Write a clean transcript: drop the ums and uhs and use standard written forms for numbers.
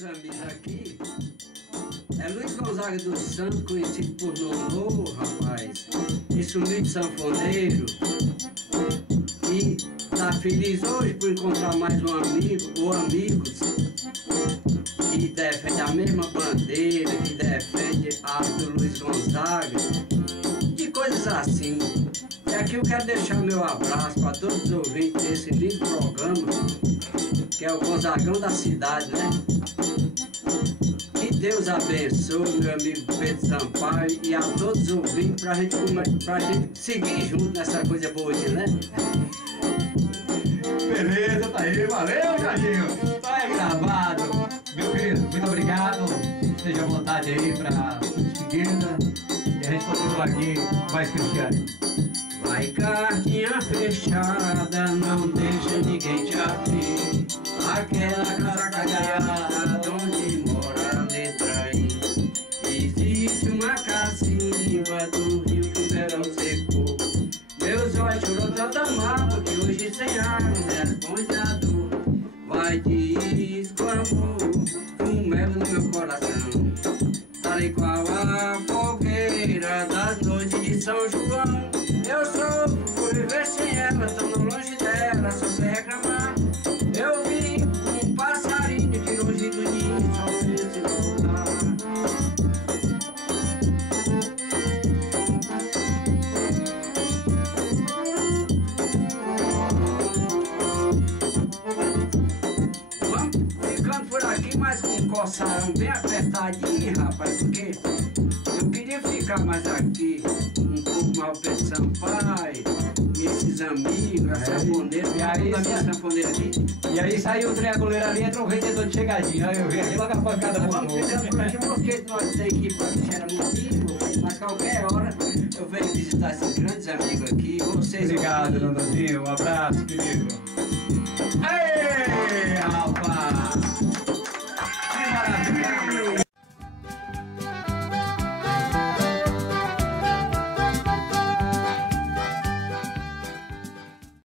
meus amigos aqui é Luiz Gonzaga dos Santos, conhecido por Nonô, rapaz. Esse humilde sanfoneiro que tá feliz hoje por encontrar mais um amigo ou amigos que defende a mesma bandeira, que defende a do Luiz Gonzaga, de coisas assim. E aqui eu quero deixar meu abraço para todos os ouvintes desse lindo programa, que é o Gonzagão da cidade, né? Que Deus abençoe meu amigo Pedro Sampaio e a todos os ouvintes pra gente seguir junto nessa coisa boinha, né? Beleza, tá aí, valeu, Jardim. Tá aí gravado. Meu querido, muito obrigado. Esteja à vontade aí pra despedida. E a gente continua aqui mais Cristiano. Vai cartinha fechada, não deixa ninguém te abrir. Aquela casa cagada onde mora a letra I. Existe uma cacimba do rio que o verão secou. Meus olhos chorou tanto amado que hoje sem água responde a dor. Vai diz com amor, fumando no meu coração, tal e qual a fogueira das noites de São João. Eu sofro por viver sem ela, tão longe dela, só sei reclamar. Eu vi um passarinho que longe do ninho só fez se voltar. Vamos ficando por aqui, mas com um coçarão bem apertadinho, rapaz, porque eu queria ficar mais aqui, um pouco mais o Pedro Sampaio, e esses amigos, a sanfoneira, e aí, a minha sanfoneira aqui. E aí saiu o trianguleiro ali, entra um vendedor de chegadinha. Eu vi aqui logo a pancada no Vamos ficando por aqui, porque nós temos que ir para Xeramuzinho, mas qualquer hora eu venho visitar esses grandes amigos aqui. Vocês. Obrigado, Nandãozinho. Um abraço, querido. Aê!